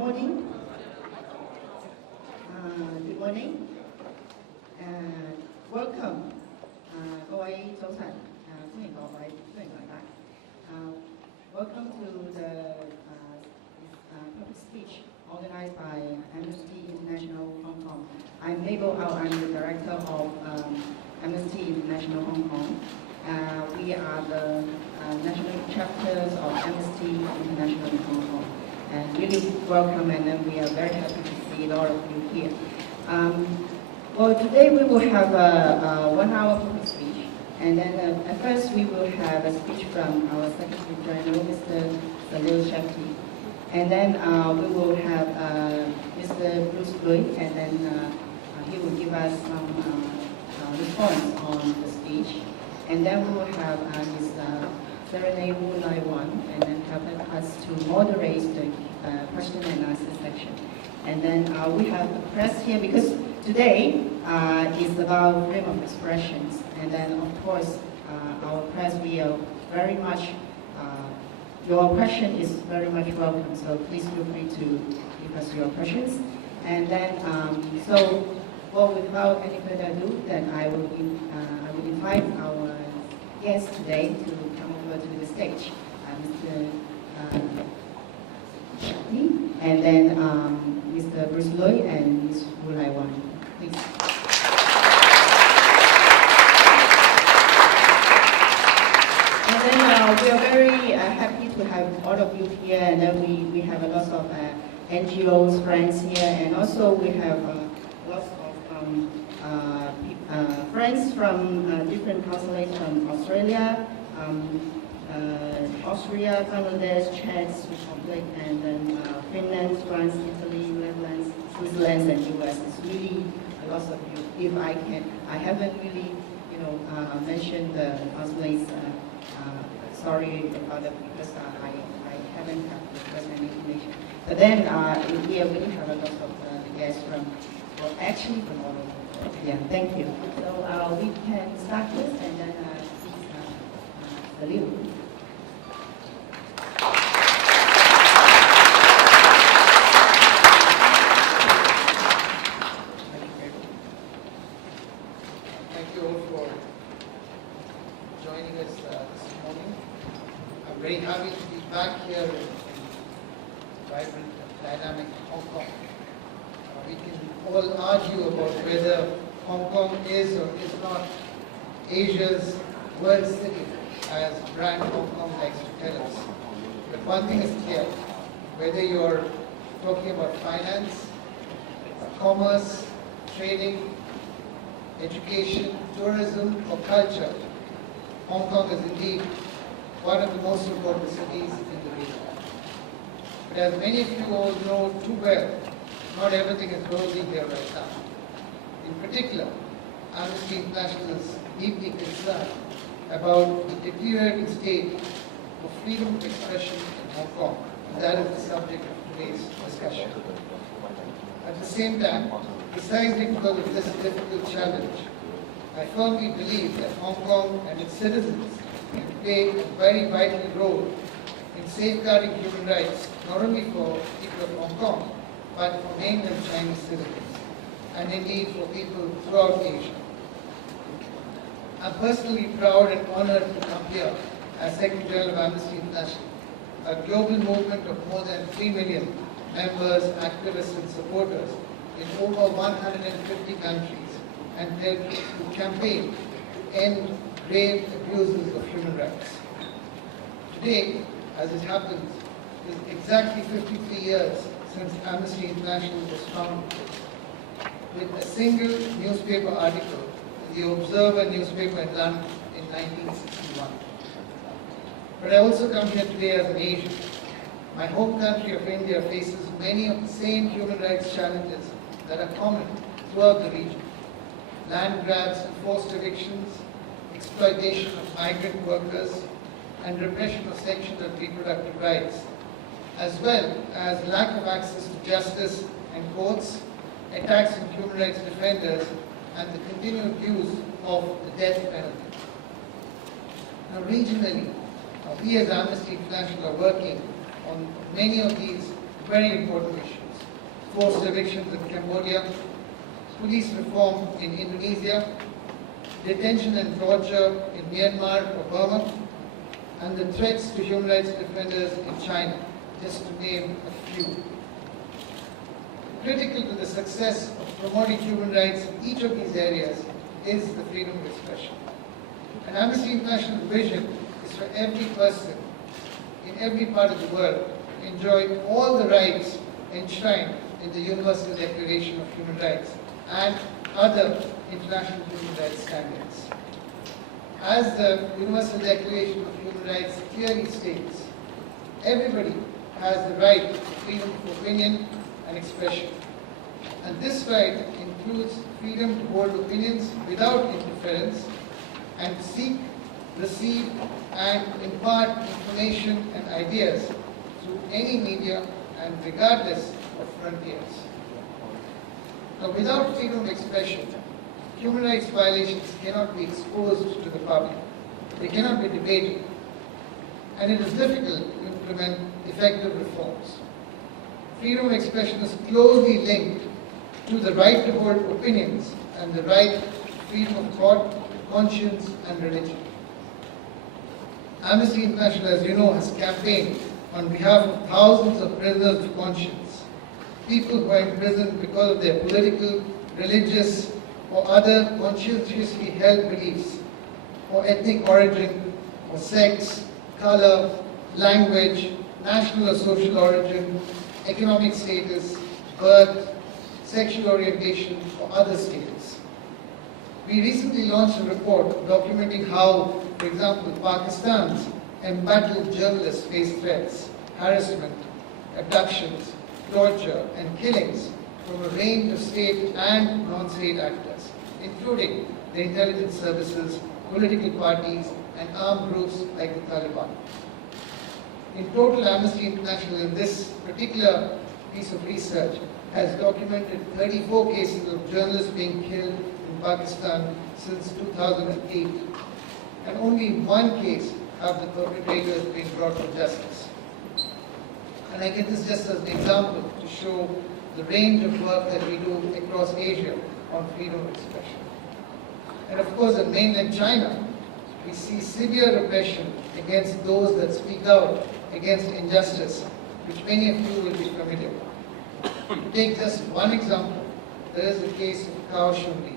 morning. Good morning. Welcome. 各位早晨，歡迎各位來帶。Welcome to the public speech organized by Amnesty International Hong Kong. I'm Mabel Au. I'm the director of Amnesty International Hong Kong. We are the national chapters of Amnesty International in Hong Kong. And really welcome, and then we are very happy to see a lot of you here. Well, today we will have a 1 hour public speech, and then at first we will have a speech from our Secretary General, Mr. Salil Shetty, and then we will have Mr. Bruce Lui, and then he will give us some response on the speech, and then we will have Ms. Serenade Wu Lai Wan, and then help us to moderate the question and answer section. And then we have the press here because today is about freedom of expressions. And then of course, our press, we are very much, your question is very much welcome. So please feel free to give us your questions. And then, well, without any further ado, then I will invite our guest today to come over to the stage, Mr. Shetty, and then Mr. Bruce Lui and Ms. Wu Lai Wan. Please. And then we are very happy to have all of you here, and then we have a lot of NGOs friends here, and also we have lots of friends from different consulates from Australia, Austria, Bangladesh, Czech Republic, and then Finland, France, Italy, Netherlands, Switzerland, and US. It's really a lot of you. If I haven't really, mentioned the consulates. Sorry about that because I haven't had the first-hand information. But then we really have a lot of guests from, well, actually from all over the world. Yeah, thank you. So we can start this, and then please, Salil. Thank you all for joining us this morning. I'm very happy to be back here in vibrant and dynamic Hong Kong. We can all argue about whether Hong Kong is or is not Asia's world city, as Brand Hong Kong likes to tell us. But one thing is clear, whether you're talking about finance, commerce, trading, education, tourism, or culture, Hong Kong is indeed one of the most important cities in the region. But as many of you all know too well, not everything is rosy here right now. In particular, Amnesty International is deeply concerned about the deteriorating state of freedom of expression in Hong Kong, and that is the subject of today's discussion. At the same time, precisely because of this difficult challenge, I firmly believe that Hong Kong and its citizens can play a very vital role in safeguarding human rights, not only for people of Hong Kong, but for mainland Chinese citizens, and indeed for people throughout Asia. I'm personally proud and honored to come here as Secretary General of Amnesty International, a global movement of more than 3 million members, activists, and supporters in over 150 countries and territories to campaign to end grave abuses of human rights. Today, as it happens, it is exactly 53 years since Amnesty International was founded, with a single newspaper article in the Observer newspaper in London in 1961. But I also come here today as an Asian. My home country of India faces many of the same human rights challenges that are common throughout the region. Land grabs and forced evictions, exploitation of migrant workers, and repression of sexual and reproductive rights, as well as lack of access to justice and courts, attacks on human rights defenders, and the continued use of the death penalty. Now regionally, we as Amnesty International are working on many of these very important issues. Forced evictions in Cambodia, police reform in Indonesia, detention and torture in Myanmar or Burma, and the threats to human rights defenders in China, just to name a few. Critical to the success of promoting human rights in each of these areas is the freedom of expression. And Amnesty International's vision is for every person in every part of the world to enjoy all the rights enshrined in the Universal Declaration of Human Rights and other international human rights standards. As the Universal Declaration of Human Rights clearly states, everybody has the right to freedom of opinion and expression. And this right includes freedom to hold opinions without interference and to seek, receive, and impart information and ideas through any media and regardless of frontiers. Now, without freedom of expression, human rights violations cannot be exposed to the public. They cannot be debated. And it is difficult to implement effective reforms. Freedom of expression is closely linked to the right to hold opinions and the right to freedom of thought, conscience, and religion. Amnesty International, as you know, has campaigned on behalf of thousands of prisoners of conscience, people who are in prison because of their political, religious, or other conscientiously held beliefs, or ethnic origin, or sex, color, language, national or social origin, economic status, birth, sexual orientation, or other status. We recently launched a report documenting how, for example, Pakistan's embattled journalists face threats, harassment, abductions, torture, and killings from a range of state and non-state actors, including the intelligence services, political parties, and armed groups like the Taliban. In total, Amnesty International in this particular piece of research has documented 34 cases of journalists being killed in Pakistan since 2008, and only one case have the perpetrators been brought to justice. And I give this just as an example to show the range of work that we do across Asia on freedom of expression. And of course, in mainland China, we see severe repression against those that speak out against injustice, which many of you will be familiar with. To take just one example, there is the case of Kao Shunli.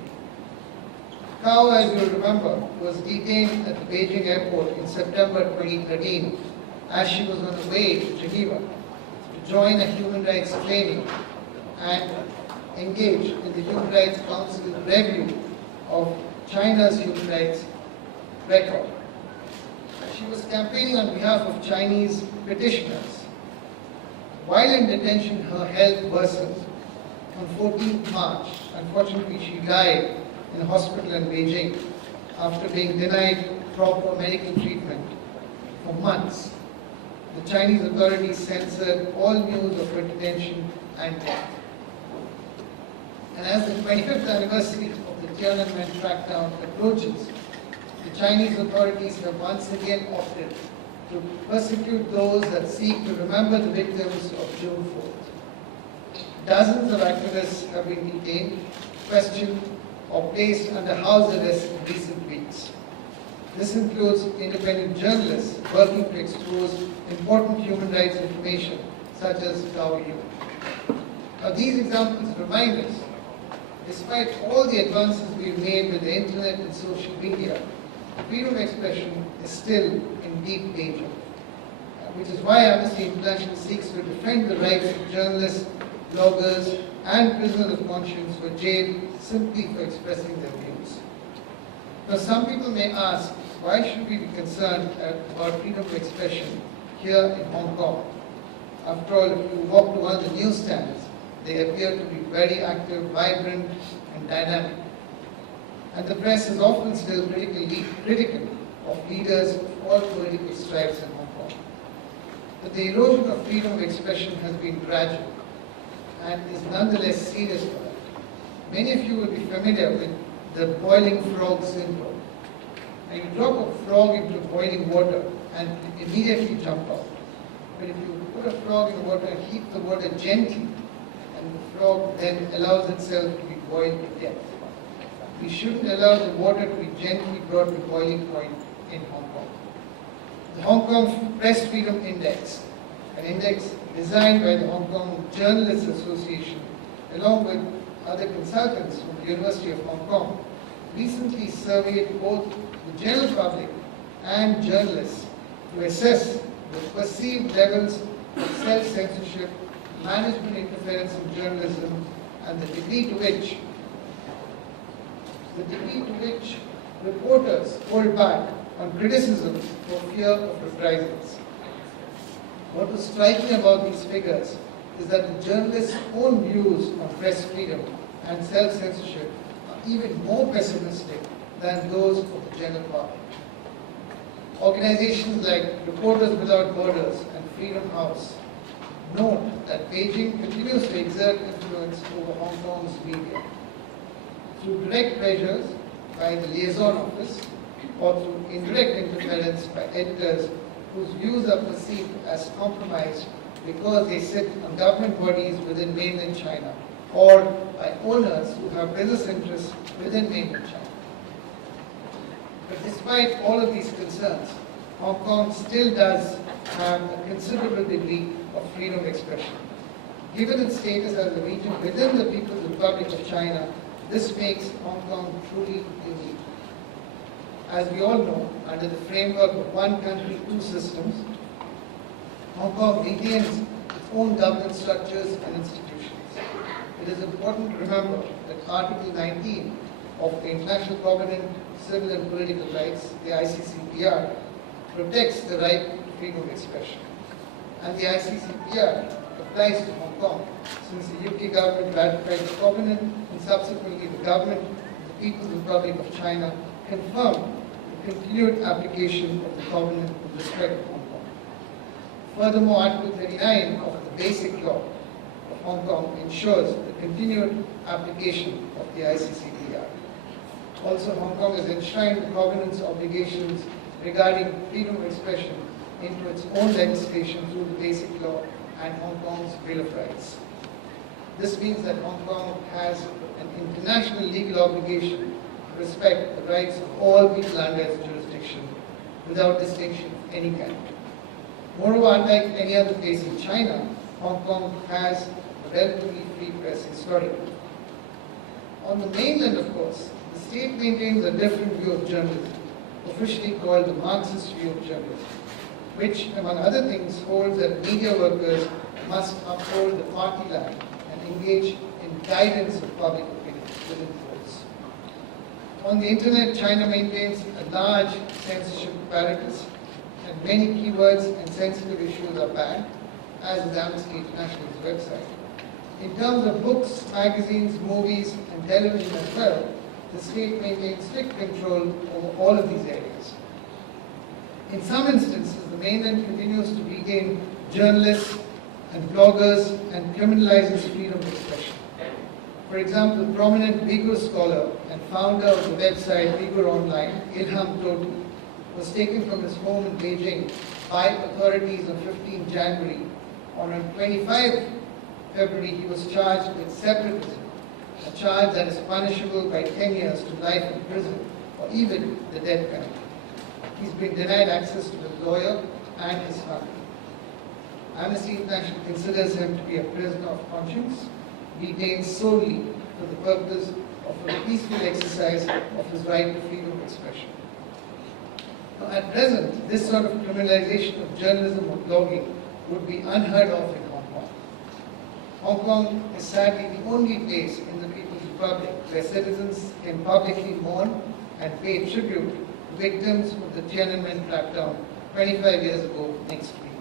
Kao, as you remember, was detained at the Beijing airport in September 2013 as she was on her way to Geneva to join a human rights training and engage in the Human Rights Council's review of China's human rights record. She was campaigning on behalf of Chinese petitioners. While in detention, her health worsened. On 14th March, unfortunately, she died in a hospital in Beijing after being denied proper medical treatment for months. The Chinese authorities censored all news of her detention and death. And as the 25th anniversary of the Tiananmen crackdown approaches, the Chinese authorities have once again opted to persecute those that seek to remember the victims of June 4th. Dozens of activists have been detained, questioned, or placed under house arrest in recent weeks. This includes independent journalists working to expose important human rights information, such as Gao Yu. Now, these examples remind us, despite all the advances we've made with the internet and social media, freedom of expression is still in deep danger, which is why Amnesty International seeks to defend the rights of journalists, bloggers, and prisoners of conscience who are jailed simply for expressing their views. Now, some people may ask, why should we be concerned about freedom of expression here in Hong Kong? After all, if you walk to one of the newsstands, they appear to be very active, vibrant, and dynamic. And the press is often still critical of leaders of all political stripes in Hong Kong. But the erosion of freedom of expression has been gradual and is nonetheless serious for that. Many of you will be familiar with the boiling frog syndrome. And you drop a frog into boiling water and it immediately jump out. but if you put a frog in water and heat the water gently, and the frog then allows itself to be boiled to death. We shouldn't allow the water to be gently brought to boiling point in Hong Kong. The Hong Kong Press Freedom Index, an index designed by the Hong Kong Journalists Association, along with other consultants from the University of Hong Kong, recently surveyed both the general public and journalists to assess the perceived levels of self-censorship, management interference in journalism, and the degree to which reporters hold back on criticism for fear of reprisals. What was striking about these figures is that the journalists' own views on press freedom and self-censorship are even more pessimistic than those of the general public. Organizations like Reporters Without Borders and Freedom House note that Beijing continues to exert influence over Hong Kong's media through direct pressures by the liaison office or through indirect interference by editors whose views are perceived as compromised because they sit on government bodies within mainland China, or by owners who have business interests within mainland China. But despite all of these concerns, Hong Kong still does have a considerable degree of freedom of expression. Given its status as a region within the People's Republic of China, this makes Hong Kong truly unique. As we all know, under the framework of one country, two systems, Hong Kong retains its own governance structures and institutions. It is important to remember that Article 19 of the International Covenant on Civil and Political Rights, the ICCPR, protects the right to freedom of expression. And the ICCPR applies to Hong Kong since the UK government ratified the covenant and subsequently the government of the People's Republic of China confirmed the continued application of the covenant with respect to Hong Kong. Furthermore, Article 39 of the Basic Law of Hong Kong ensures the continued application of the ICCPR. Also, Hong Kong has enshrined the covenant's obligations regarding freedom of expression into its own legislation through the Basic Law and Hong Kong's Bill of Rights. This means that Hong Kong has an international legal obligation to respect the rights of all people under its jurisdiction without distinction of any kind. Moreover, unlike any other place in China, Hong Kong has a relatively free press historically. On the mainland, of course, the state maintains a different view of journalism, officially called the Marxist view of journalism, which, among other things, holds that media workers must uphold the party line and engage in guidance of public opinion within quotes. On the internet, China maintains a large censorship apparatus, and many keywords and sensitive issues are banned, as is Amnesty International's website. In terms of books, magazines, movies, and television as well, the state maintains strict control over all of these areas. In some instances, the mainland continues to retain journalists and bloggers and criminalizes freedom of expression. For example, prominent Uyghur scholar and founder of the website Uyghur Online, Ilham Tohti, was taken from his home in Beijing by authorities on 15 January. On 25 February, he was charged with separatism, a charge that is punishable by 10 years to life in prison or even the death penalty. He's been denied access to a lawyer and his family. Amnesty International considers him to be a prisoner of conscience, detained solely for the purpose of a peaceful exercise of his right to freedom of expression. Now, at present, this sort of criminalization of journalism or blogging would be unheard of in Hong Kong. Hong Kong is sadly the only place in the People's Republic where citizens can publicly mourn and pay tribute to victims of the Tiananmen crackdown 25 years ago next week.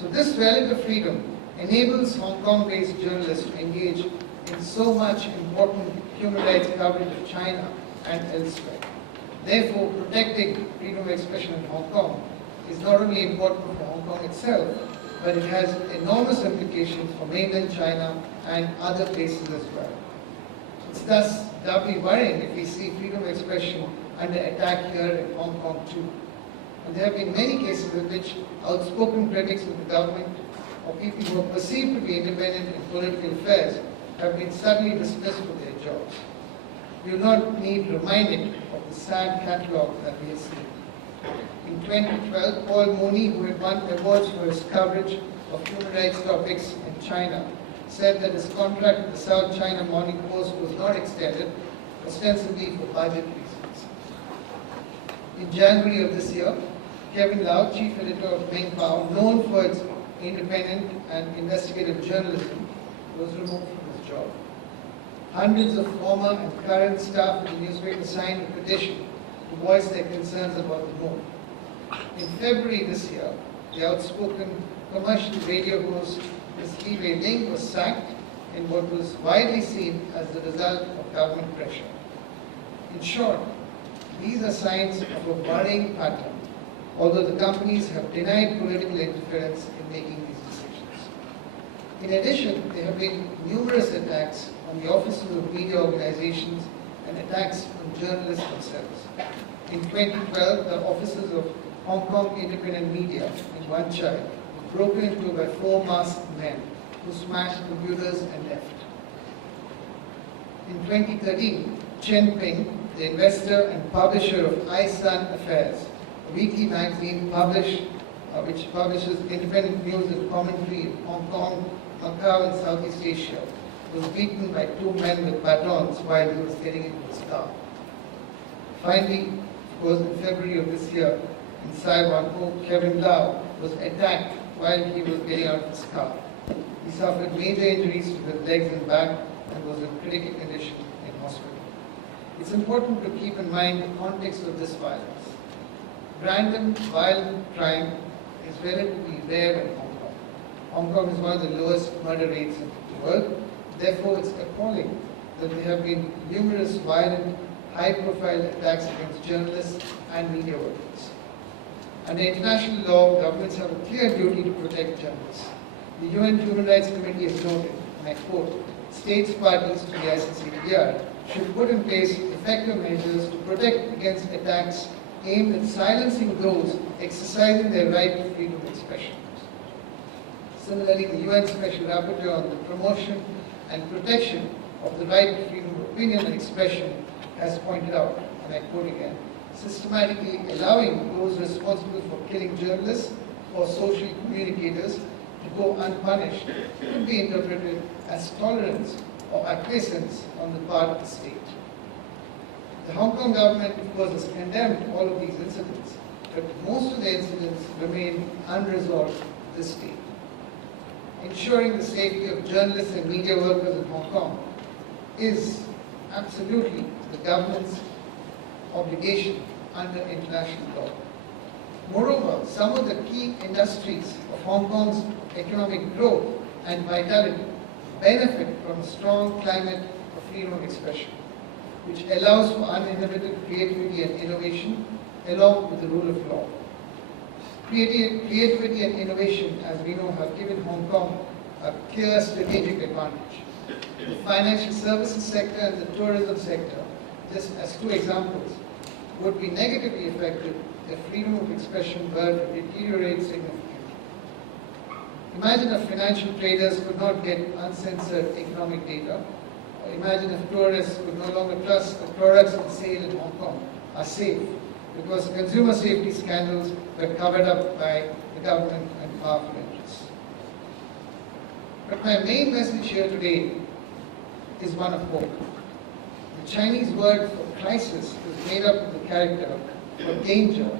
So this relative freedom enables Hong Kong-based journalists to engage in so much important human rights coverage of China and elsewhere. Therefore, protecting freedom of expression in Hong Kong is not only important for Hong Kong itself, but it has enormous implications for mainland China and other places as well. It's thus doubly worrying if we see freedom of expression under attack here in Hong Kong too. And there have been many cases in which outspoken critics of the government or people who are perceived to be independent in political affairs have been suddenly dismissed from their jobs. We do not need reminding of the sad catalogue that we have seen. In 2012, Paul Mooney, who had won awards for his coverage of human rights topics in China, said that his contract with the South China Morning Post was not extended, ostensibly for budget reasons. In January of this year, Kevin Lau, chief editor of Ming Pao, known for its independent and investigative journalism, was removed from his job. Hundreds of former and current staff of the newspaper signed a petition to voice their concerns about the move. In February this year, the outspoken commercial radio host Ms. Li Wei-ling was sacked in what was widely seen as the result of government pressure. In short, these are signs of a worrying pattern, although the companies have denied political interference in making these decisions. In addition, there have been numerous attacks on the offices of media organizations and attacks on journalists themselves. In 2012, the offices of Hong Kong Independent Media in Wan Chai were broken into by 4 masked men who smashed computers and left. In 2013, Chen Ping, the investor and publisher of iSun Affairs, a weekly magazine which publishes independent news and commentary in Hong Kong, Macau, and Southeast Asia, was beaten by 2 men with batons while he was getting into his car. Finally, of course, in February of this year, in Taiwan, Kevin Lau was attacked while he was getting out of his car. He suffered major injuries to his legs and back and was in critical condition in hospital. It's important to keep in mind the context of this violence. Random violent crime is relatively rare in Hong Kong. Hong Kong is one of the lowest murder rates in the world. Therefore, it's appalling that there have been numerous violent, high-profile attacks against journalists and media workers. Under international law, governments have a clear duty to protect journalists. The UN Human Rights Committee has noted, and I quote, states parties to the ICCPR should put in place effective measures to protect against attacks aimed at silencing those exercising their right to freedom of expression. Similarly, the UN Special Rapporteur on the promotion and protection of the right to freedom of opinion and expression has pointed out, and I quote again, systematically allowing those responsible for killing journalists or social communicators to go unpunished could be interpreted as tolerance or acquiescence on the part of the state. The Hong Kong government, of course, has condemned all of these incidents, but most of the incidents remain unresolved to this day. Ensuring the safety of journalists and media workers in Hong Kong is absolutely the government's obligation under international law. Moreover, some of the key industries of Hong Kong's economic growth and vitality benefit from a strong climate of freedom of expression, which allows for uninhibited creativity and innovation along with the rule of law. Creativity and innovation, as we know, have given Hong Kong a clear strategic advantage. The financial services sector and the tourism sector, just as 2 examples, would be negatively affected if freedom of expression were to deteriorate significantly. Imagine if financial traders could not get uncensored economic data, or imagine if tourists could no longer trust the products on sale in Hong Kong are safe, because consumer safety scandals were covered up by the government and powerful interests. But my main message here today is one of hope. The Chinese word for crisis is made up of the character for danger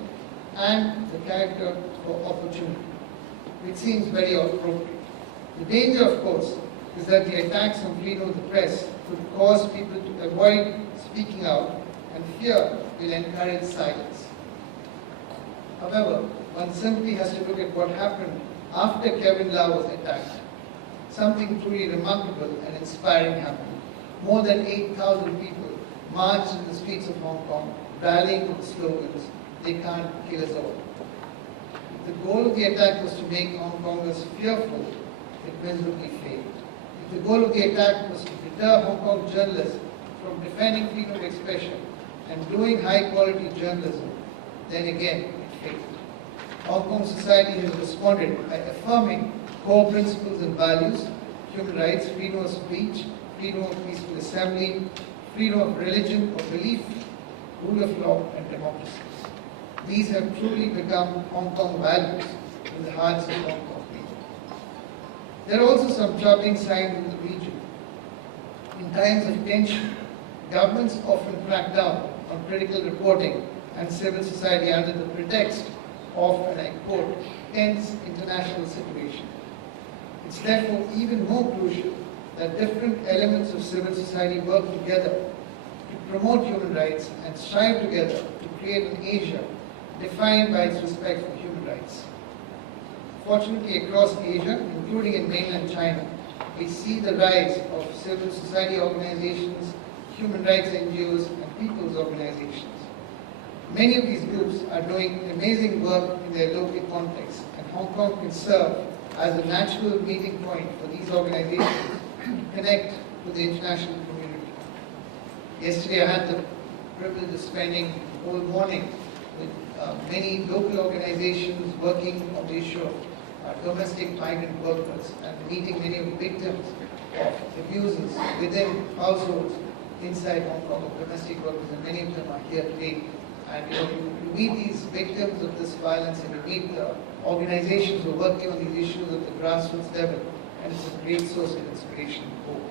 and the character for opportunity, which seems very appropriate. The danger, of course, is that the attacks on freedom of the press could cause people to avoid speaking out, and fear will encourage silence. However, one simply has to look at what happened after Kevin Lau was attacked. Something truly remarkable and inspiring happened. More than 8,000 people marched in the streets of Hong Kong, rallying with the slogans, "They can't kill us all." If the goal of the attack was to make Hong Kongers fearful, it miserably failed. If the goal of the attack was to deter Hong Kong journalists from defending freedom of expression and doing high-quality journalism, then again it failed. Hong Kong society has responded by affirming core principles and values: human rights, freedom of speech, freedom of peaceful assembly, freedom of religion or belief, rule of law, and democracy. These have truly become Hong Kong values in the hearts of Hong Kong people. There are also some troubling signs in the region. In times of tension, governments often crack down on critical reporting and civil society under the pretext of, and I quote, tense international situation. It's therefore even more crucial that different elements of civil society work together to promote human rights and strive together to create an Asia defined by its respect for human rights. Fortunately, across Asia, including in mainland China, we see the rise of civil society organizations, human rights NGOs, and people's organizations. Many of these groups are doing amazing work in their local context, and Hong Kong can serve as a natural meeting point for these organizations to connect with the international community. Yesterday I had the privilege of spending the whole morning with many local organizations working on the issue of domestic migrant workers and meeting many of the victims of abuses within households inside Hong Kong of domestic workers, and many of them are here today. And you meet these victims of this violence, and you meet the organizations who are working on these issues at the grassroots level, and it's a great source of inspiration and hope.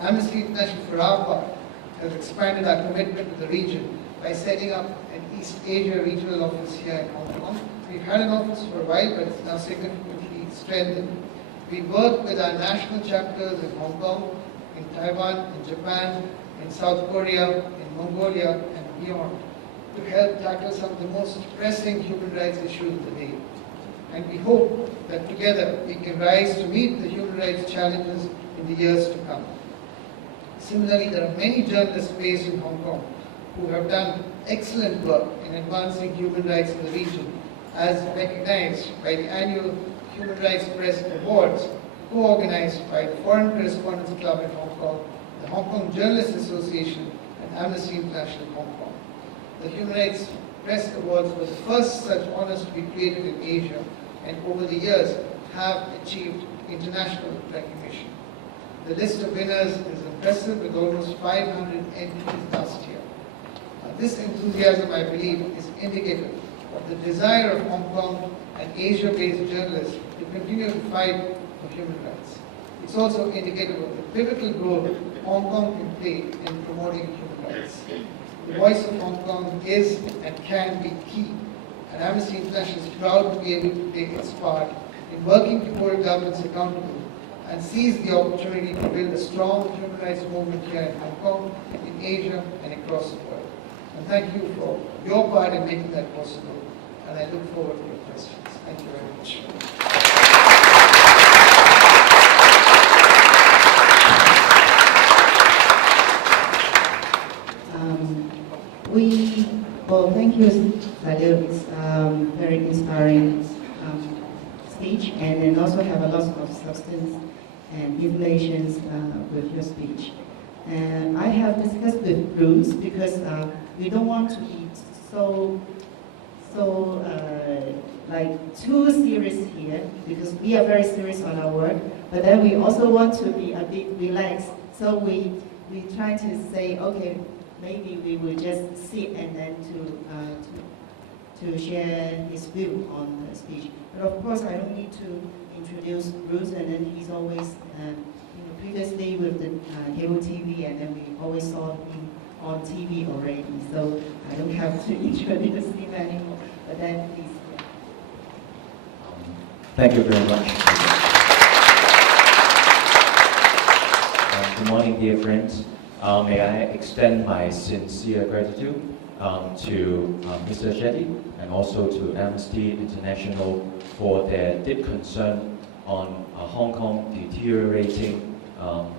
Amnesty International, for our part, has expanded our commitment to the region by setting up an East Asia regional office here in Hong Kong. We've had an office for a while, but it's now significantly strengthened. We work with our national chapters in Hong Kong, in Taiwan, in Japan, in South Korea, in Mongolia, and beyond, to help tackle some of the most pressing human rights issues of the day. And we hope that together we can rise to meet the human rights challenges in the years to come. Similarly, there are many journalists based in Hong Kong who have done excellent work in advancing human rights in the region, as recognized by the annual Human Rights Press Awards, co-organized by the Foreign Correspondents Club in Hong Kong, the Hong Kong Journalists Association, and Amnesty International Hong Kong. The Human Rights Press Awards were the first such honors to be created in Asia, and over the years have achieved international recognition. The list of winners is impressive, with almost 500 entries last year. This enthusiasm, I believe, is indicative of the desire of Hong Kong and Asia-based journalists to continue to fight for human rights. It's also indicative of the pivotal role Hong Kong can play in promoting human rights. The voice of Hong Kong is and can be key, and Amnesty International is proud to be able to take its part in working to hold governments accountable and seize the opportunity to build a strong human rights movement here in Hong Kong, in Asia, and across the world. And thank you for your part in making that possible, and I look forward to your questions. Thank you very much. Thank you, Salil. It's very inspiring speech, and then also have a lot of substance and information with your speech. And I have discussed with Bruce because we don't want to be like too serious here, because we are very serious on our work, but then we also want to be a bit relaxed. So we try to say, okay, maybe we will just sit and then to share his view on the speech. But of course, I don't need to introduce Bruce, and then he's always, previously with the cable TV, and then we always saw him on TV already. So I don't have to introduce him anymore. But then please. Yeah. Thank you very much. Good morning, dear friends. May I extend my sincere gratitude to Mr. Shetty and also to Amnesty International for their deep concern on Hong Kong deteriorating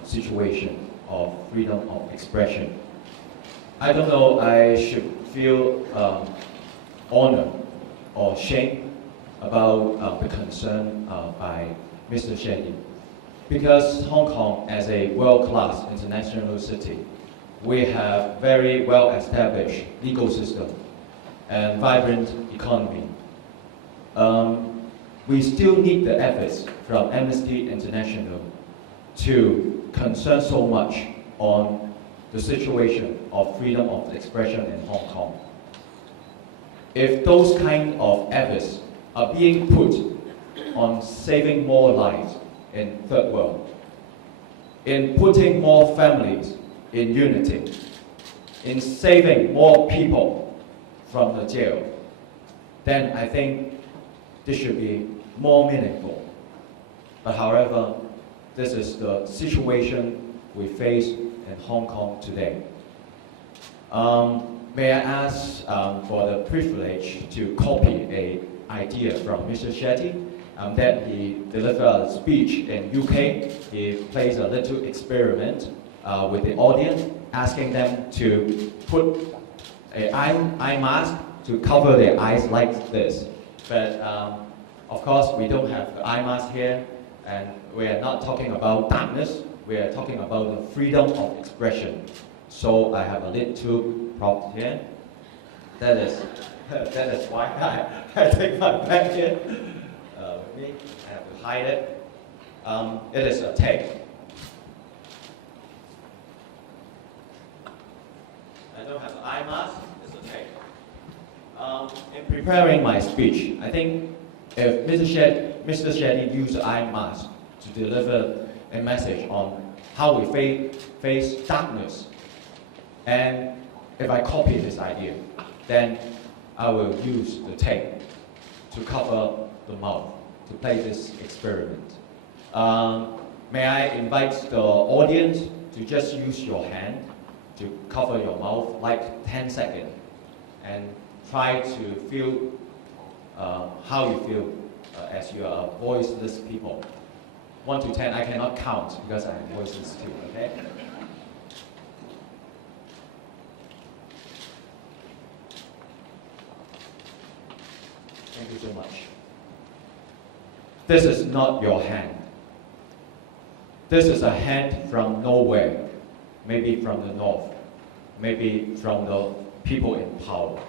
situation of freedom of expression. I don't know, I should feel honor or shame about the concern by Mr. Shetty. Because Hong Kong, as a world-class international city, we have very well-established legal system and vibrant economy. we still need the efforts from Amnesty International to concern so much on the situation of freedom of expression in Hong Kong. If those kind of efforts are being put on saving more lives in Third World, in putting more families in unity, in saving more people from the jail, then I think this should be more meaningful. But however, this is the situation we face in Hong Kong today. May I ask for the privilege to copy an idea from Mr. Shetty that he delivered a speech in UK. He plays a little experiment with the audience, asking them to put an eye mask to cover their eyes like this. But of course, we don't have the eye mask here, and we are not talking about darkness. We are talking about the freedom of expression. So I have a little prop here. That is why I take my bag here with me. I have to hide it. It is a tape. I don't have an eye mask. It's a tape. In preparing my speech, I think if Mr. Shetty used the eye mask to deliver a message on how we face darkness, and if I copy this idea, then I will use the tape to cover the mouth to play this experiment. May I invite the audience to just use your hand to cover your mouth like 10 seconds and try to feel how you feel as you are voiceless people. 1 to 10, I cannot count because I am voiceless too, okay? Thank you so much. This is not your hand. This is a hand from nowhere, maybe from the north, maybe from the people in power.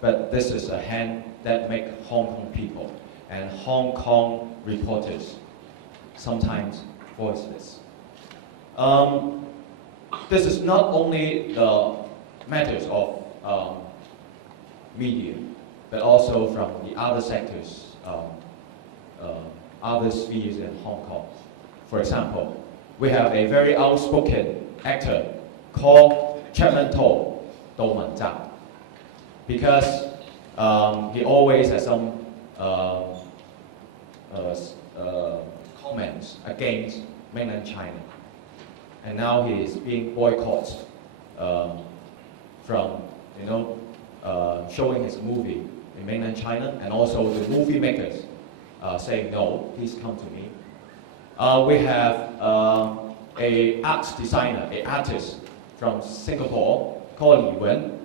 But this is a hand that makes Hong Kong people and Hong Kong reporters sometimes voiceless. This is not only the matters of media, but also from the other sectors, other spheres in Hong Kong. For example, we have a very outspoken actor called Chairman To, Do Man Zhang, because he always has some comments against mainland China. And now he is being boycotted from, showing his movie in mainland China, and also the movie makers saying, no, please come to me. We have an art designer, an artist from Singapore called Li Wen.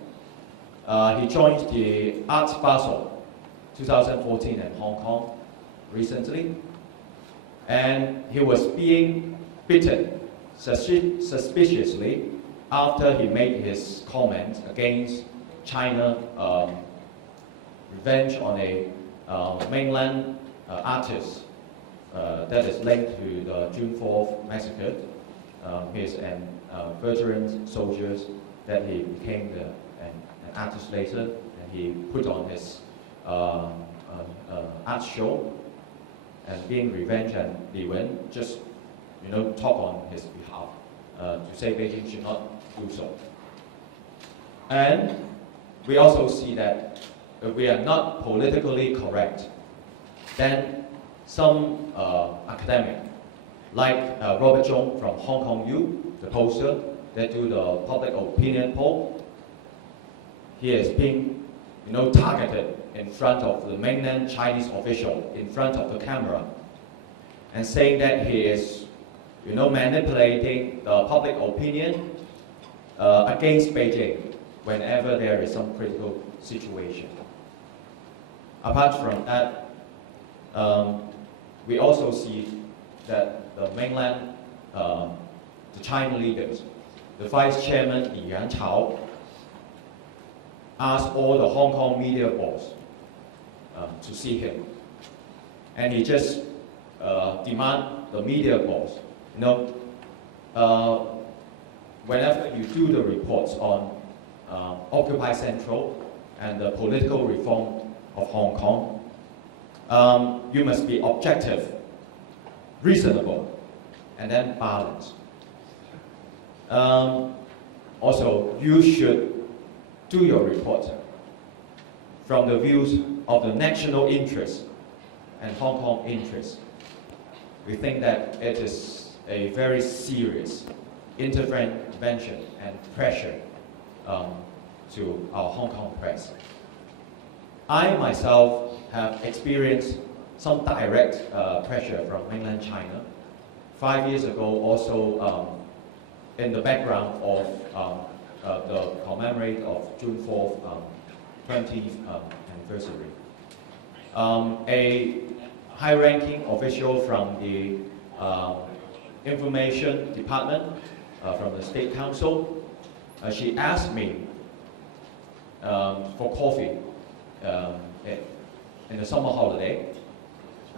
He joined the Art Basel 2014 in Hong Kong recently, and he was being beaten suspiciously after he made his comment against China revenge on a mainland artist that is linked to the June 4th massacre. He is an veteran soldier that he became an artist later, and he put on his art show and being revenge, and Li Wen just talk on his behalf to say Beijing should not do so. And we also see that if we are not politically correct, then some academic, like Robert Zhong from Hong Kong U, the poster that do the public opinion poll, he is being targeted in front of the mainland Chinese official, in front of the camera, and saying that he is manipulating the public opinion against Beijing whenever there is some critical situation. Apart from that, we also see that the mainland, the China leaders, the Vice Chairman Li Yuanchao asked all the Hong Kong media boss to see him. And he just demand the media pause. Whenever you do the reports on Occupy Central and the political reform of Hong Kong, you must be objective, reasonable, and then balanced. Also, you should do your report from the views of the national interest and Hong Kong interest. We think that it is a very serious intervention and pressure to our Hong Kong press. I myself have experienced some direct pressure from mainland China. 5 years ago, also in the background of the commemorate of June 4th 20th anniversary. A high-ranking official from the information department from the State Council, she asked me for coffee in the summer holiday,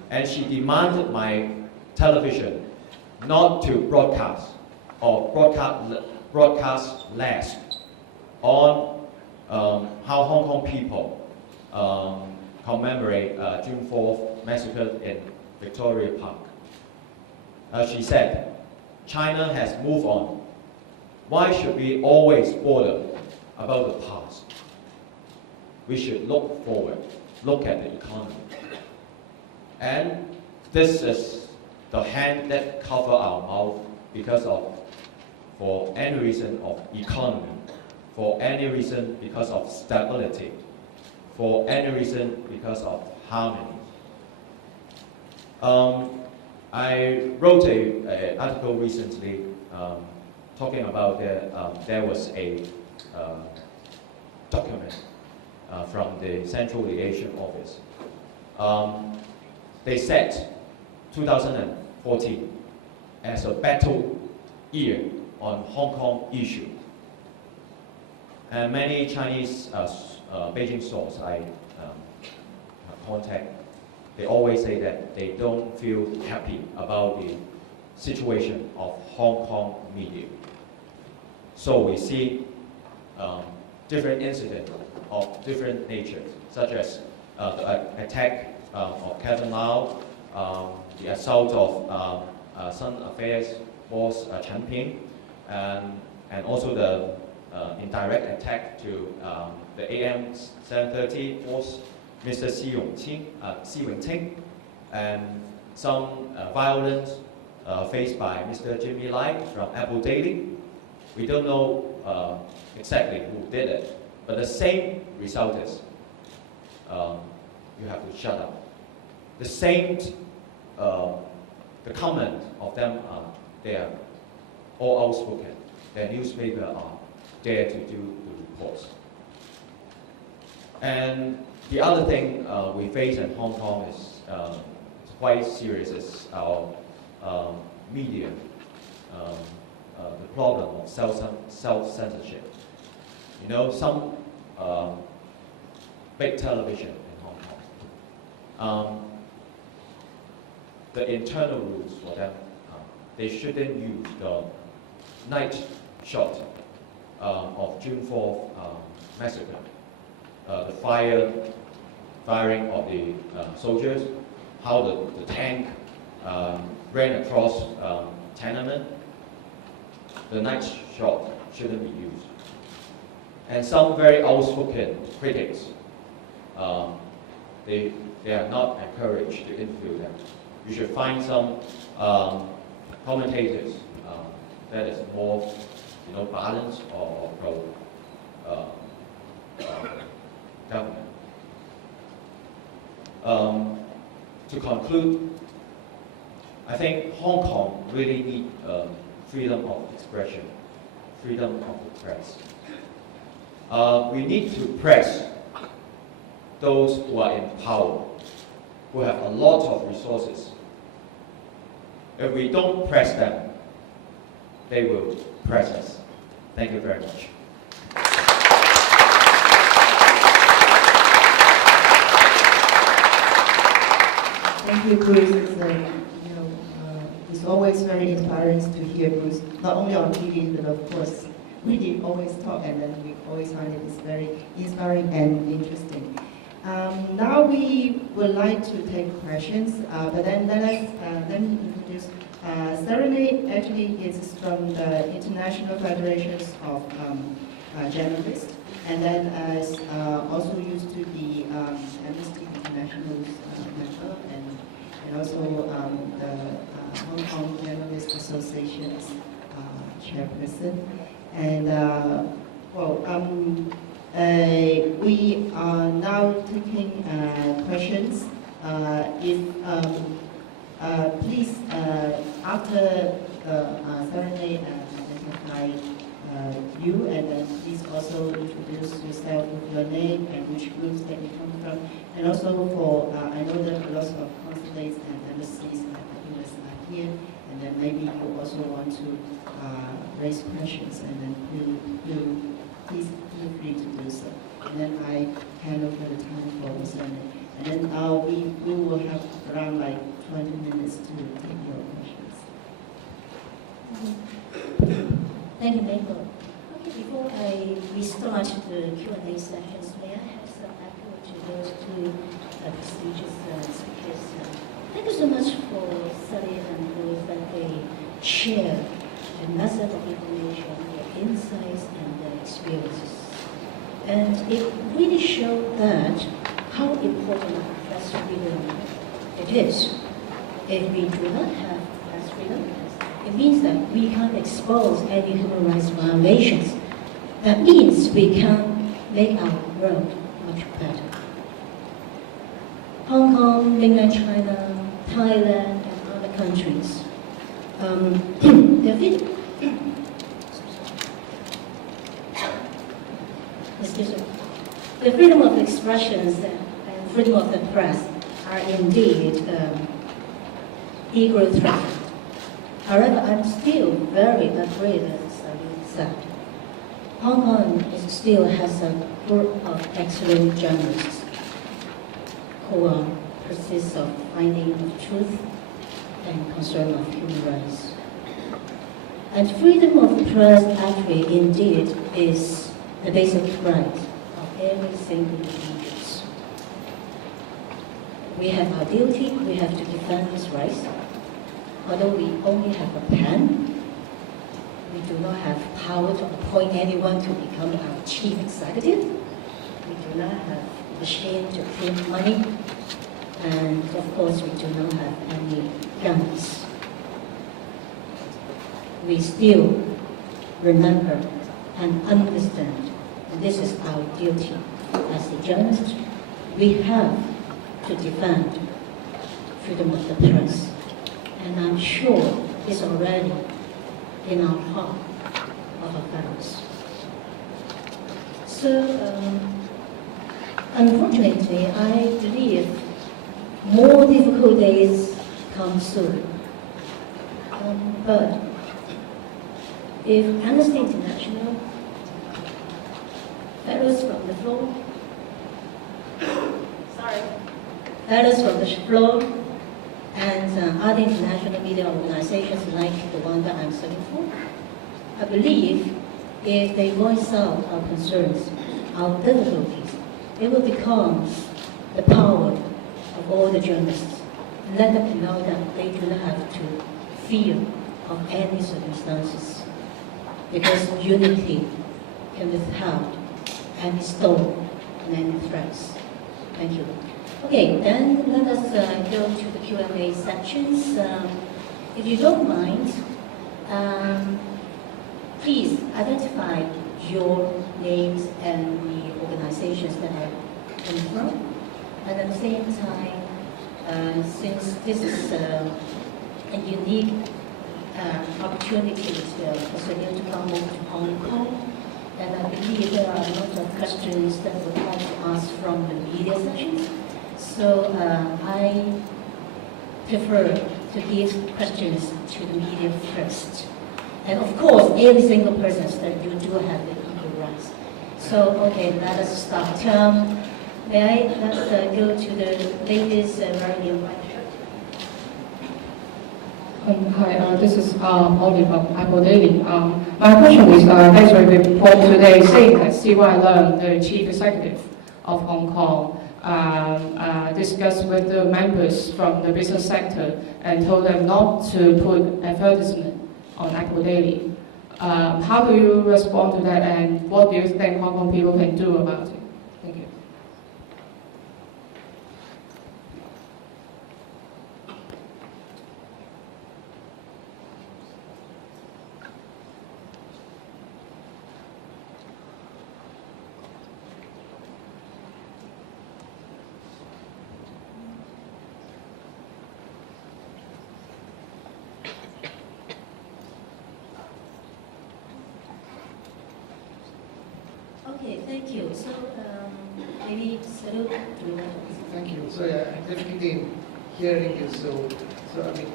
and she demanded my television not to broadcast or broadcast less on how Hong Kong people commemorate June 4th massacre in Victoria Park. She said, China has moved on. Why should we always bother about the past? We should look forward, look at the economy. And this is the hand that covers our mouth because of, for any reason of economy, for any reason because of stability, for any reason because of harmony. I wrote an article recently talking about there was a document from the Central Liaison Office. They set 2014 as a battle year on Hong Kong issue. And many Chinese Beijing sources I contact, they always say that they don't feel happy about the situation of Hong Kong media. So we see different incidents of different natures, such as the attack of Kevin Lau, the assault of Sun Affairs boss Chen Ping, and also the indirect attack to the AM 730 boss Mr. Xi Yongqing, and some violence faced by Mr. Jimmy Lai from Apple Daily. We don't know exactly who did it, but the same result is you have to shut up. The same, the comment of them are they are all outspoken. Their newspaper are there to do the reports. And the other thing we face in Hong Kong is quite serious, is our media, the problem of self-censorship. You know, some big television in Hong Kong, the internal rules for them, they shouldn't use the night shot of June 4th massacre, the firing of the soldiers, how the tank ran across Tiananmen. The night shot shouldn't be used. And some very outspoken critics, they are not encouraged to interview them. You should find some commentators that is more, balanced or pro government. To conclude, I think Hong Kong really needs freedom of expression, freedom of the press. We need to press those who are in power, who have a lot of resources. If we don't press them, they will press us. Thank you very much. Thank you, Bruce. It's always very inspiring to hear Bruce, not only on TV, but of course, we always talk, and then we always find it is very inspiring and interesting. Now we would like to take questions, but then let me introduce. Salil actually is from the International Federations of Journalists, and then also used to be Amnesty International's member, and also the Hong Kong Journalist Association's chairperson. And we are now taking questions. Please, after Salil identify you, and then please also introduce yourself with your name and which groups that you come from. And also for, I know that lots of consulates and embassies and US are here, and then maybe you also want to raise questions, and then please feel free to do so. And then I hand over the time for Salil. And then we will have around like 20 minutes to take your questions. Thank you, Michael. Okay, before we start the Q&A sessions, may I have some echo to those two prestigious speakers? Thank you so much for Salil and Bruce that they share the method of information, their insights and their experiences. And it really showed that how important press freedom it is. If we do not have press freedom, it means that we can't expose any human rights violations. That means we can make our world much better. Hong Kong, mainland China, Thailand, and other countries. The freedom of expressions and freedom of the press are indeed equal threat. However, I'm still very afraid, as Salil said. Hong Kong still has a group of excellent journalists who persist of finding of truth and concern of human rights. And freedom of the press actually indeed is the basic right of every single individual. We have our duty, we have to defend these rights. Although we only have a pen, we do not have power to appoint anyone to become our chief executive. We do not have a machine to print money. And of course, we do not have any guns. We still remember and understand that this is our duty as a journalist. We have to defend freedom of the press. And I'm sure it's already in our heart of our fellows. So, unfortunately, I believe more difficult days come soon. But if Amnesty International, fellows from the floor, fellows from the floor, and other international media organizations like the one that I'm serving for, I believe if they voice out our concerns, our difficulties, it will become the power of all the journalists. And let them know that they do not have to fear of any circumstances, because unity can withhold any storm and any threats. Thank you. Okay, then let us go to the Q&A sections. If you don't mind, please identify your names and the organizations that are coming from. And at the same time, since this is a unique opportunity for Salil to come over to Hong Kong, and I believe there are a lot of questions that we would like to ask from the media sessions. So I prefer to give questions to the media first. And of course, every single person that you do have the equal rights. So, okay, let us start. Let's go to the ladies wearing the white shirt. Hi, this is Ollie from Apple Daily. My question is, thanks for the report today saying that CY Leung, the Chief Executive of Hong Kong, discussed with the members from the business sector and told them not to put advertisement on Apple Daily. How do you respond to that, and what do you think Hong Kong people can do about it? Thank you. Okay, thank you. So maybe Salil, do you want to? Thank you. So yeah, I'm definitely hearing you. So I mean,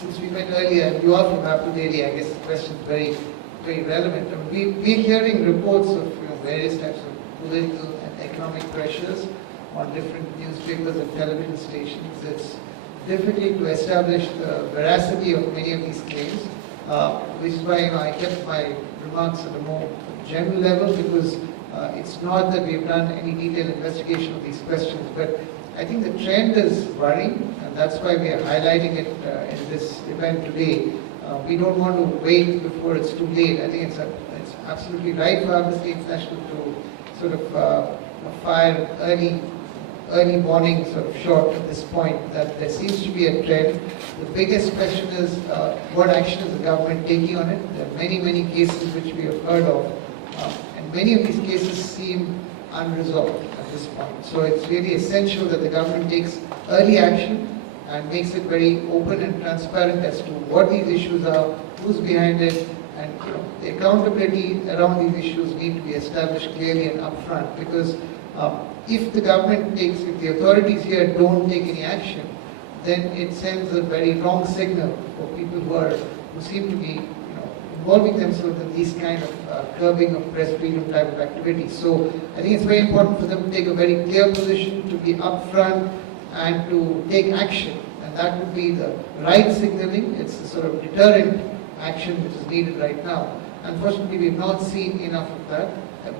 since we met earlier, you are from Apple Daily, I guess the question is very, very relevant. I mean, we're hearing reports of various types of political and economic pressures on different newspapers and television stations. It's difficult to establish the veracity of many of these claims, which is why I kept my remarks at a more general level, because it's not that we've done any detailed investigation of these questions, but I think the trend is worrying, and that's why we are highlighting it in this event today. We don't want to wait before it's too late. I think it's absolutely right for Amnesty International to sort of fire early warning sort of shot at this point, that there seems to be a trend. The biggest question is what action is the government taking on it? There are many, many cases which we have heard of, and many of these cases seem unresolved at this point. So it's really essential that the government takes early action and makes it very open and transparent as to what these issues are, who's behind it, and the accountability around these issues need to be established clearly and upfront, because if the government takes, if the authorities here don't take any action, then it sends a very wrong signal for people who seem to be involving themselves in these kind of curbing of press freedom type of activities. So I think it's very important for them to take a very clear position, to be upfront and to take action, and that would be the right signaling. It's the sort of deterrent action which is needed right now. Unfortunately, we've not seen enough of that.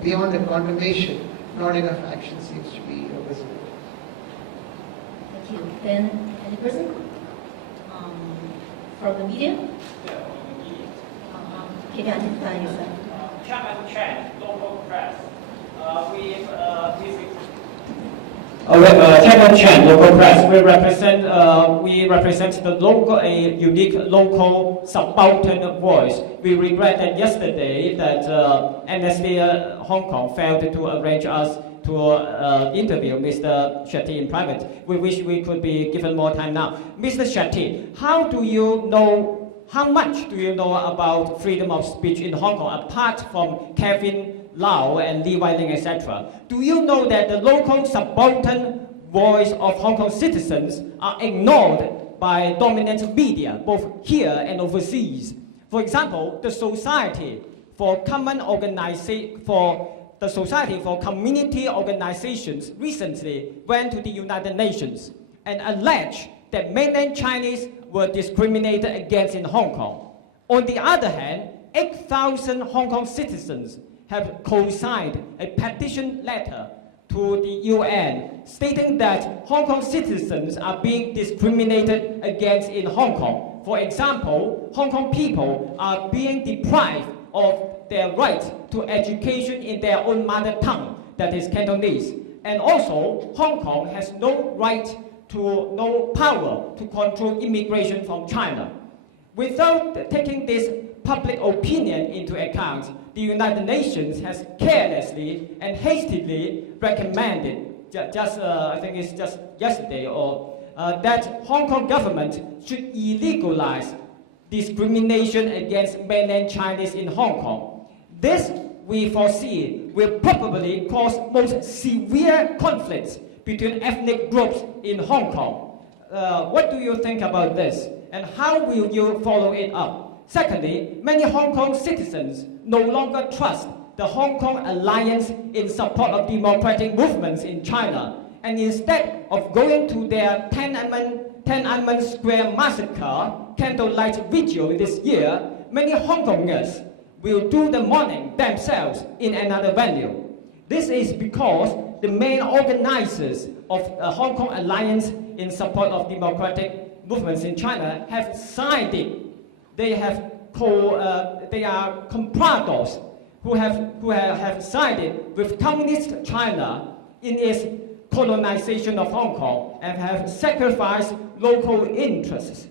Beyond a condemnation, not enough action seems to be visible. Thank you. Then, any person from the media? Can you identify yourself? Chairman Chen, local press. Chairman Chen, local press. We represent the local, a unique local subaltern voice. We regret that yesterday that Amnesty Hong Kong failed to arrange us to interview Mr. Shetty in private. We wish we could be given more time now. Mr. Shetty, how much do you know about freedom of speech in Hong Kong, apart from Kevin Lau and Lee Wai Ling, etc.? Do you know that the local subaltern voice of Hong Kong citizens are ignored by dominant media, both here and overseas? For example, the Society for Community Organizations recently went to the United Nations and alleged that mainland Chinese were discriminated against in Hong Kong. On the other hand, 8,000 Hong Kong citizens have co-signed a petition letter to the UN stating that Hong Kong citizens are being discriminated against in Hong Kong. For example, Hong Kong people are being deprived of their right to education in their own mother tongue, that is Cantonese. And also, Hong Kong has no power to control immigration from China. Without taking this public opinion into account, the United Nations has carelessly and hastily recommended, I think it's just yesterday, that Hong Kong government should illegalize discrimination against mainland Chinese in Hong Kong. This, we foresee, will probably cause most severe conflicts between ethnic groups in Hong Kong. What do you think about this, and how will you follow it up? Secondly, many Hong Kong citizens no longer trust the Hong Kong Alliance in support of democratic movements in China, and instead of going to their Tiananmen Tiananmen Square massacre candlelight vigil this year, many Hong Kongers will do the mourning themselves in another venue. This is because the main organizers of the Hong Kong Alliance in support of democratic movements in China have signed it. They are compradors who have sided with Communist China in its colonization of Hong Kong and have sacrificed local interests.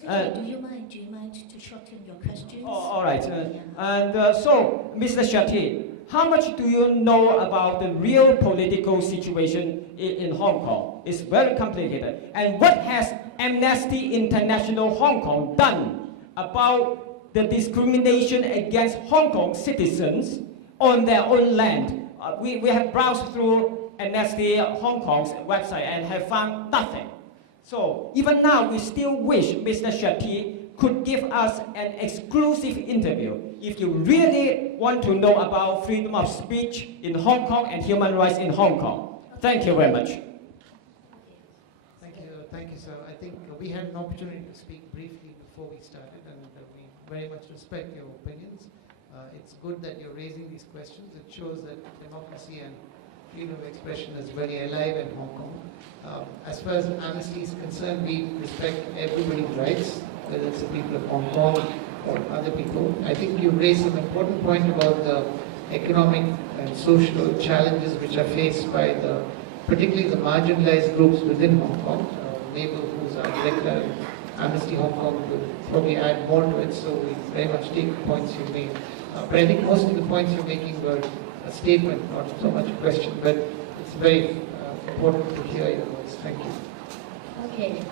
Do you mind to shorten your questions? Oh, all right. So, Mr. Shetty, how much do you know about the real political situation in Hong Kong? It's very complicated. And what has Amnesty International Hong Kong done about the discrimination against Hong Kong citizens on their own land? We have browsed through Amnesty Hong Kong's website and have found nothing. So even now, we still wish Mr. Shetty could give us an exclusive interview if you really want to know about freedom of speech in Hong Kong and human rights in Hong Kong. Thank you very much. Thank you, sir. I think we had an opportunity to speak briefly before we started, and we very much respect your opinions. It's good that you're raising these questions. It shows that democracy and freedom of expression is very alive in Hong Kong. As far as Amnesty is concerned, we respect everybody's rights, whether it's the people of Hong Kong or other people. I think you raised an important point about the economic and social challenges which are faced by particularly the marginalized groups within Hong Kong. Mabel, who's our director, Amnesty Hong Kong, will probably add more to it, so we very much take the points you made. But I think most of the points you're making were a statement, not so much a question, but it's very important to hear your voice. Thank you. Okay.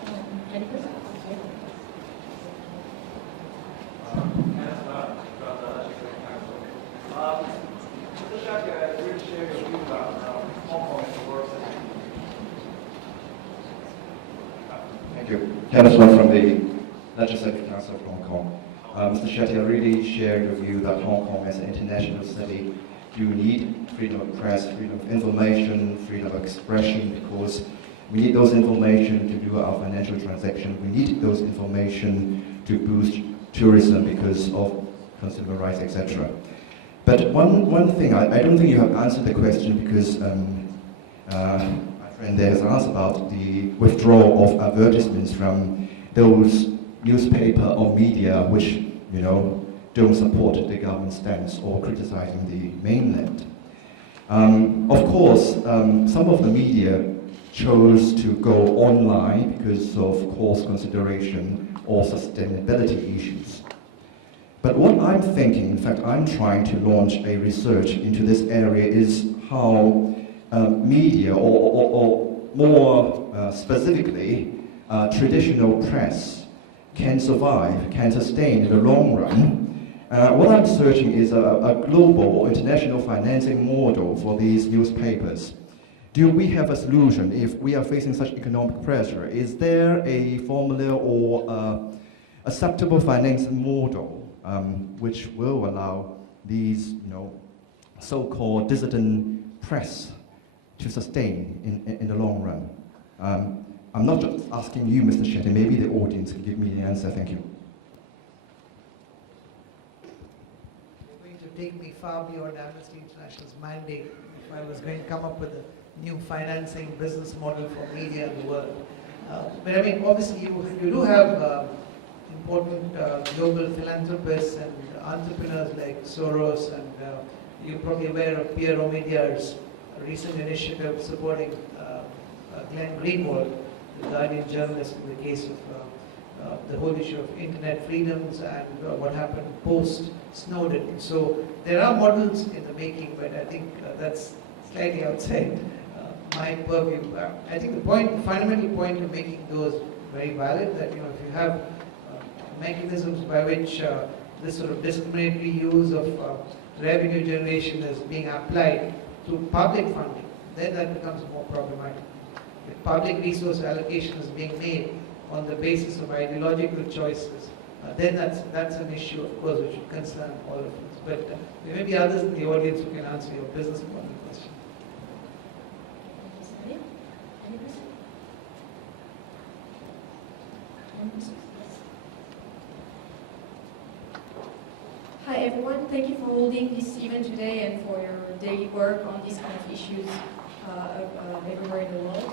Any questions? Thank you. Kenneth Wong from the Legislative Council of Hong Kong. Mr. Shetty, I really share your view that Hong Kong as an international city do need freedom of press, freedom of information, freedom of expression, because we need those information to do our financial transaction. We need those information to boost tourism because of consumer rights, etc. But one thing, I don't think you have answered the question, because my friend there has asked about the withdrawal of advertisements from those newspaper or media which, don't support the government stance or criticizing the mainland. Of course, some of the media chose to go online because of cost consideration or sustainability issues. But what I'm thinking, in fact, I'm trying to launch a research into this area, is how media, or more specifically, traditional press can survive, can sustain in the long run. What I'm searching is a global or international financing model for these newspapers. Do we have a solution if we are facing such economic pressure? Is there a formula or acceptable financing model which will allow these, so-called dissident press to sustain in the long run? I'm not just asking you, Mr. Shetty, maybe the audience can give me the answer. Thank you. You're going to take me far beyond Amnesty International's mandate if I was going to come up with a new financing business model for media in the world. But I mean, obviously you do have important global philanthropists and entrepreneurs like Soros, and you're probably aware of Pierre Omidyar's recent initiative supporting Glenn Greenwald, the Guardian journalist, in the case of the whole issue of internet freedoms and what happened post-Snowden. So there are models in the making, but I think that's slightly outside my purview. I think the fundamental point of making those very valid, that if you have mechanisms by which this sort of discriminatory use of revenue generation is being applied to public funding, then that becomes more problematic. If public resource allocation is being made on the basis of ideological choices, then that's an issue, of course, which should concern all of us. But there may be others in the audience who can answer your business model question. everyone. Thank you for holding this event today and for your daily work on these kind of issues everywhere in the world.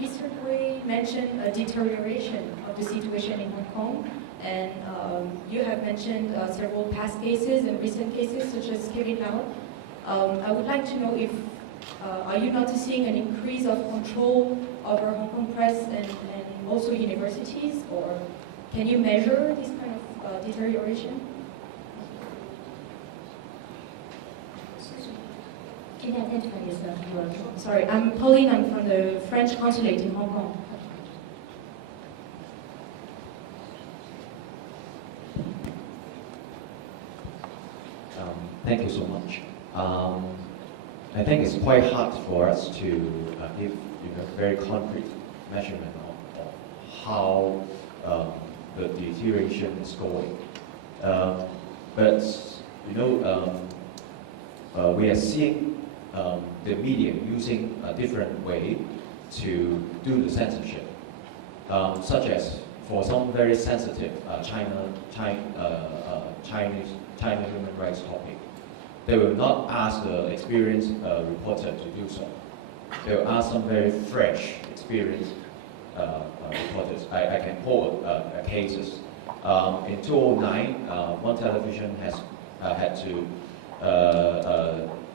Mr. Kuen mentioned a deterioration of the situation in Hong Kong, and you have mentioned several past cases and recent cases such as Kevin Lau. I would like to know if are you noticing an increase of control over Hong Kong press and also universities, or can you measure this kind of deterioration? Can you identify yourself? Sorry, I'm Pauline. I'm from the French consulate in Hong Kong. Thank you so much. I think it's quite hard for us to give very concrete measurement of how the deterioration is going. But we are seeing the media using a different way to do the censorship, such as for some very sensitive China human rights topic. They will not ask the experienced reporter to do so. They will ask some very fresh, experienced reporters. I can quote cases. In 2009, one television has had to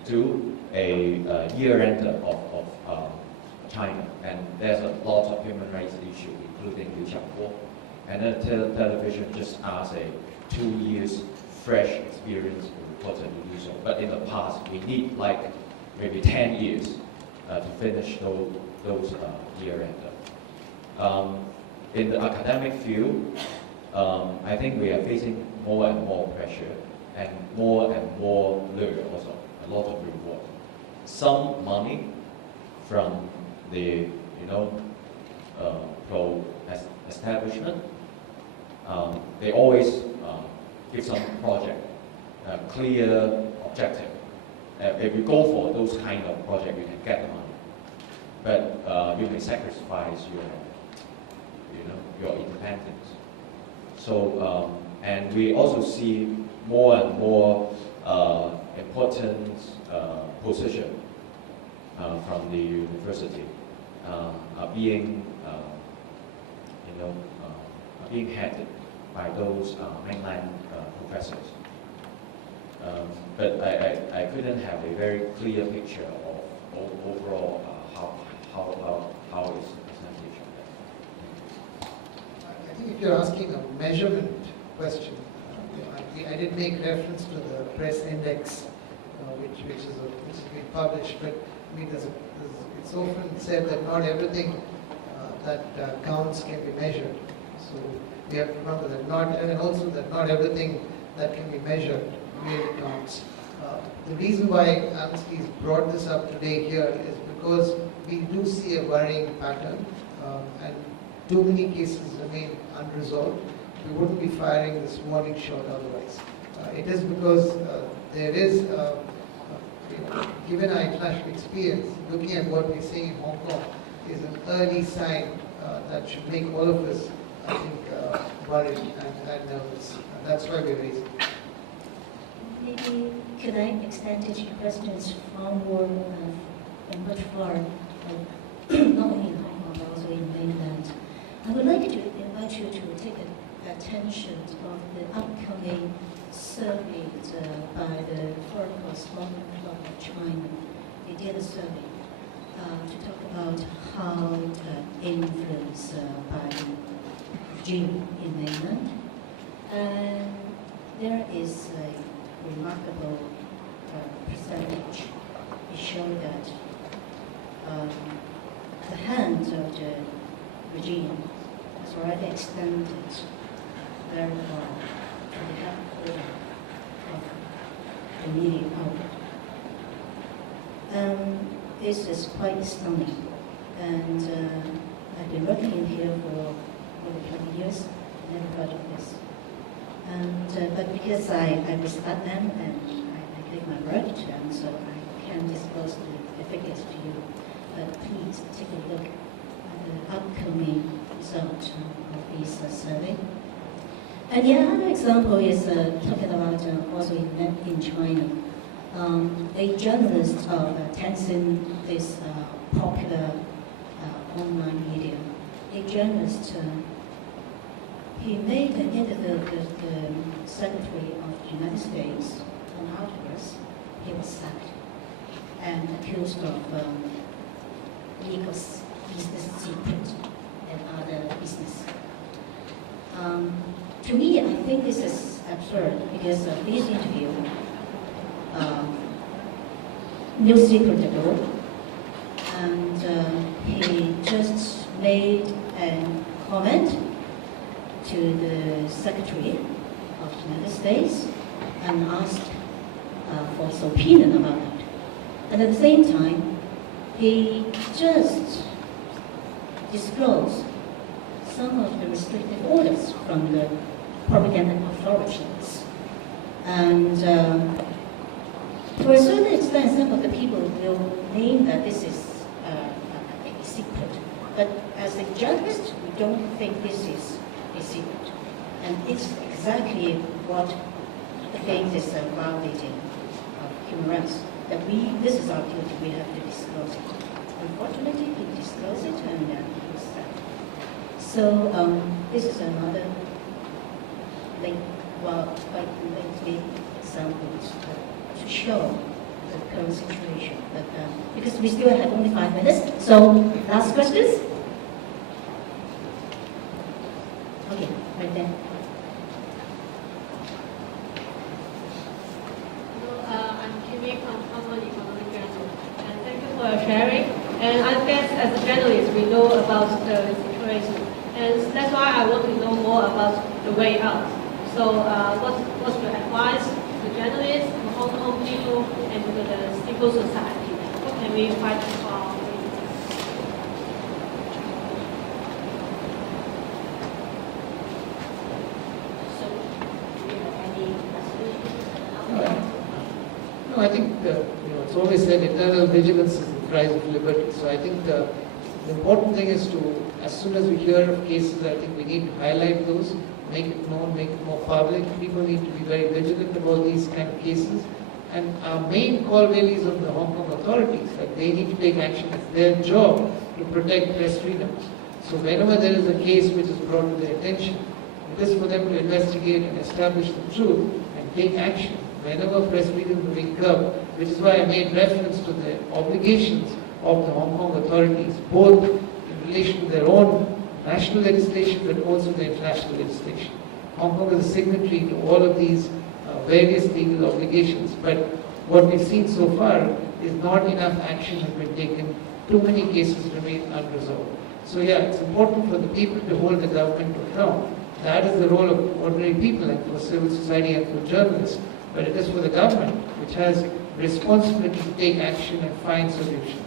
do a year-end of China, and there's a lot of human rights issues, including Liu Xiaobo. And then television just asked a 2 years fresh, experienced reporter to do so. But in the past, we need like maybe 10 years to finish those year-end. In the academic field, I think we are facing more and more pressure and more lure also, a lot of reward. Some money from the pro-establishment. They always give some project, clear objective. If you go for those kind of project, you can get the money, but you may sacrifice your independence. So, and we also see more and more important position from the university being headed by those mainland professors. But I couldn't have a very clear picture of overall how is the percentage of that. I think if you're asking a measurement question, I did make reference to the press index, which has been published, but I mean, it's often said that not everything that counts can be measured. So we have to remember that and also that not everything that can be measured really counts. The reason why Amnesty has brought this up today here is because we do see a worrying pattern, and too many cases remain unresolved. We wouldn't be firing this warning shot otherwise. It is because there is, given our international experience, looking at what we're seeing in Hong Kong is an early sign that should make all of us, I think, worried and nervous. That's why we're raising it. Maybe could I extend your questions far more and much far, not only in Hong Kong but also in mainland. I would like to invite you to take attention of the upcoming survey by the Foreign Correspondent Club of China. They did a survey to talk about how influenced by the regime in mainland. And there is a remarkable percentage. It showed that the hand of the regime has already extended very far to the headquarters of the media outlet. This is quite stunning, and I've been working in here for over 20 years, never heard of this. And but because I was at them and I take my word to them, so I can disclose the figures to you. But please take a look at the upcoming result of this survey. And the other example is talking about also in China. A journalist attending this popular online media, a journalist, he made an interview with the Secretary of the United States, and afterwards he was sacked and accused of legal business secret and other business. To me, I think this is absurd because this interview, no secret at all, and he just made a comment to the Secretary of the United States and asked for his opinion about it. And at the same time, he just disclosed some of the restrictive orders from the propaganda authorities. And to a certain extent, some of the people will claim that this is a secret. But as a journalist, we don't think this is a secret. And it's exactly what the thing is violating of human rights. That this is our duty, we have to disclose it. Unfortunately, he disclosed it and he was sacked. So this is another quite lengthy example to show the current situation. But because we still have only 5 minutes, so last questions? Okay, right there. Sharing, and I guess as a journalist we know about the situation, and that's why I want to know more about the way out. So what's your advice to journalists, to Hong Kong people, and to the civil society? What can we fight for our So, do you have any solutions? No, I think it's always said eternal vigilance is the price of liberty. So I think the important thing is to, as soon as we hear of cases, I think we need to highlight those, make it known, make it more public. People need to be very vigilant about these kind of cases. And our main call really is on the Hong Kong authorities, that they need to take action. It's their job to protect press freedoms. So whenever there is a case which is brought to their attention, it is for them to investigate and establish the truth and take action whenever press freedom is being curbed, which is why I made reference to the obligations of the Hong Kong authorities, both in relation to their own national legislation but also the international legislation. Hong Kong is a signatory to all of these various legal obligations, but what we've seen so far is not enough action has been taken. Too many cases remain unresolved. So yeah, it's important for the people to hold the government to account. That is the role of ordinary people and for civil society and for journalists. But it is for the government, which has responsibility to take action and find solutions.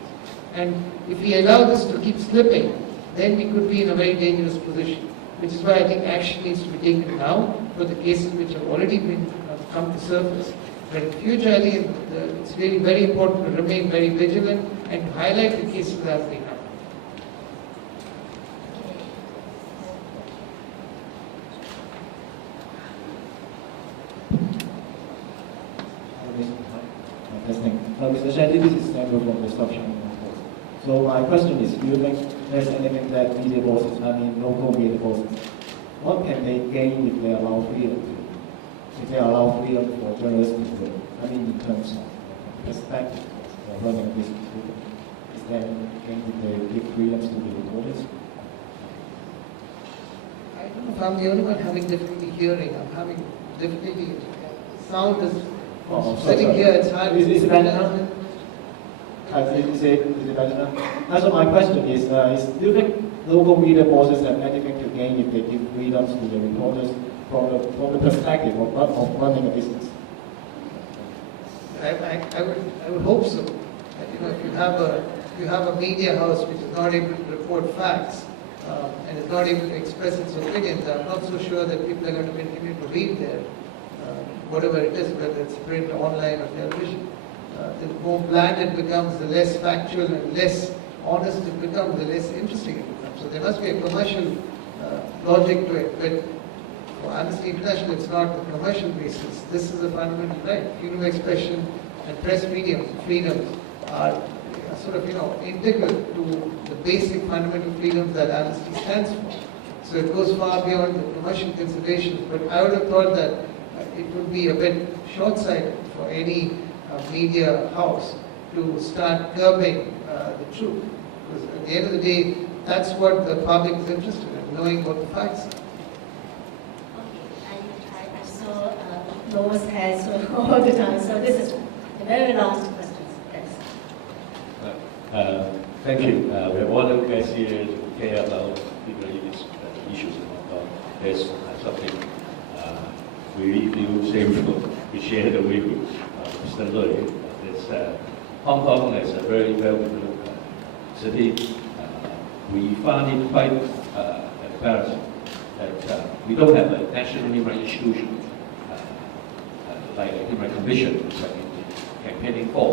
And if we allow this to keep slipping, then we could be in a very dangerous position, which is why I think action needs to be taken now for the cases which have already been come to surface. But in future, I think it's really very important to remain very vigilant and to highlight the cases as they happen. Mr. Shetty, this is Samuel from the Stock China Post. So my question is, do you think there's anything that media bosses, local media bosses, what can they gain if they allow freedom? If they allow freedom for journalists to work? In terms of perspective of running a business, is there anything if they give freedoms to the reporters? I don't know if I'm the only one having difficulty hearing. I'm having difficulty. Sound is sitting here. It's hard. Is it better now? Is it better now? So my question is, do you think local media bosses have anything to gain if they give freedoms to the reporters from the perspective of running a business? I would hope so. That, if you have a media house which is not able to report facts and is not able to express its opinions, I'm not so sure that people are going to continue to read there. Whatever it is, whether it's print, online, or television. The more bland it becomes, the less factual and less honest it becomes, the less interesting it becomes. So there must be a commercial logic to it. But For Amnesty International, it's not a commercial basis. This is a fundamental right. Freedom of expression and press freedom are sort of, integral to the basic fundamental freedoms that Amnesty stands for. So it goes far beyond the commercial considerations. But I would have thought that it would be a bit short-sighted for any media house to start curbing the truth. Because at the end of the day, that's what the public is interested in, knowing what the facts are. I saw those hands all the time, so this is the very last question. Yes. Thank you. We have all of guys here who care about these issues in Hong Kong. There's something we really feel shameful. We share the view with Mr. Lui. Hong Kong is a very well-developed city. We find it quite embarrassing that we don't have a national human rights institution like a human rights commission, which I've been campaigning for.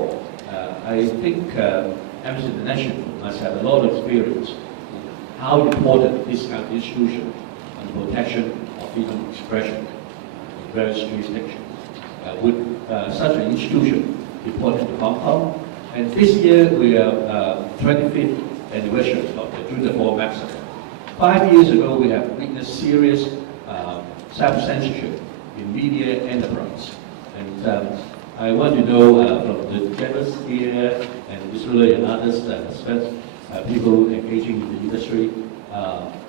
I think Amnesty International must have a lot of experience in how important this kind of institution on the protection of freedom of expression in various jurisdictions. Would such an institution report to Hong Kong? And this year we are 25th anniversary of the June 4 massacre. 5 years ago, we have witnessed serious self-censorship in media enterprise. And I want to know from the journalists here and Mr. Lui and others, people engaging in the industry,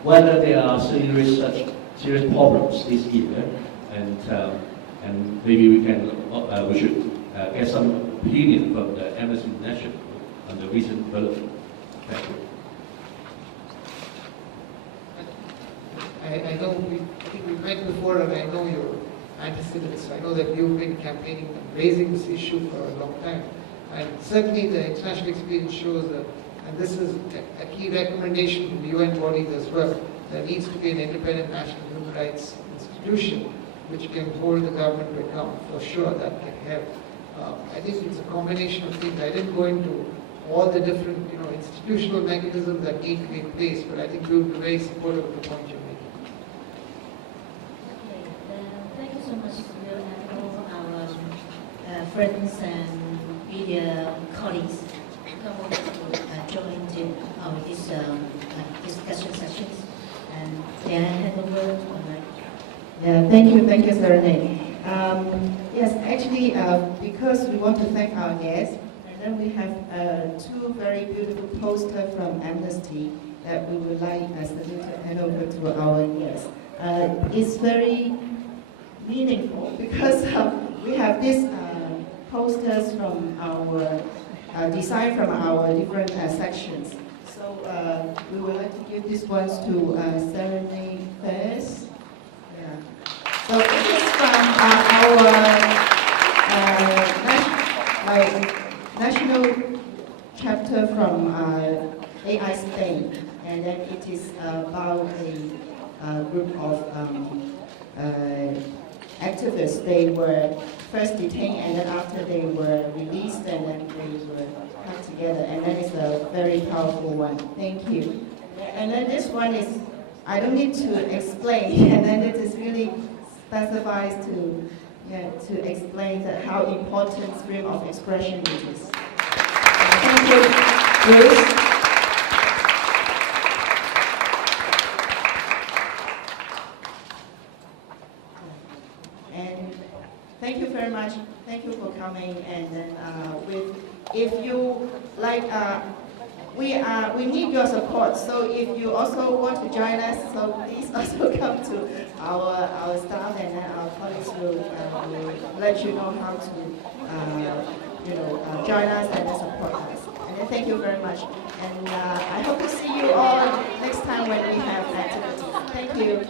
whether there are such serious problems this year, and maybe we should get some opinion from the Amnesty International on the recent development. Thank you. I know I think we met before, and I know your antecedents. I know that you've been campaigning and raising this issue for a long time. And certainly the international experience shows that, and this is a key recommendation from the UN bodies as well, there needs to be an independent national human rights institution which can hold the government to account. For sure, that can help. I think it's a combination of things. I didn't go into all the different institutional mechanisms that need to be in place, but I think we will be very supportive of the point you're making. Okay, thank you so much, Salil, and all our friends and media colleagues come over to join this discussion sessions. And may I hand over to my... Yeah, thank you, Serenade. Yes, actually, because we want to thank our guests, and then we have two very beautiful posters from Amnesty that we would like to hand over to our guests. It's very meaningful because we have these posters from our designed from our different sections. So we would like to give these ones to Serenade first. So this is from our national chapter from AI Spain, and then it is about a group of activists. They were first detained, and then after they were released, and then they were cut together, and then it's a very powerful one. Thank you. And then this one is, I don't need to explain, and then it is really specifies to explain that how important freedom of expression is. Thank you, Bruce. And thank you very much. Thank you for coming. And then if you like, we need your support. So if you also want to join us, so please also come to our staff, and then our colleagues will let you know how to join us and support us. And then thank you very much. And I hope to see you all next time when we have activities. Thank you.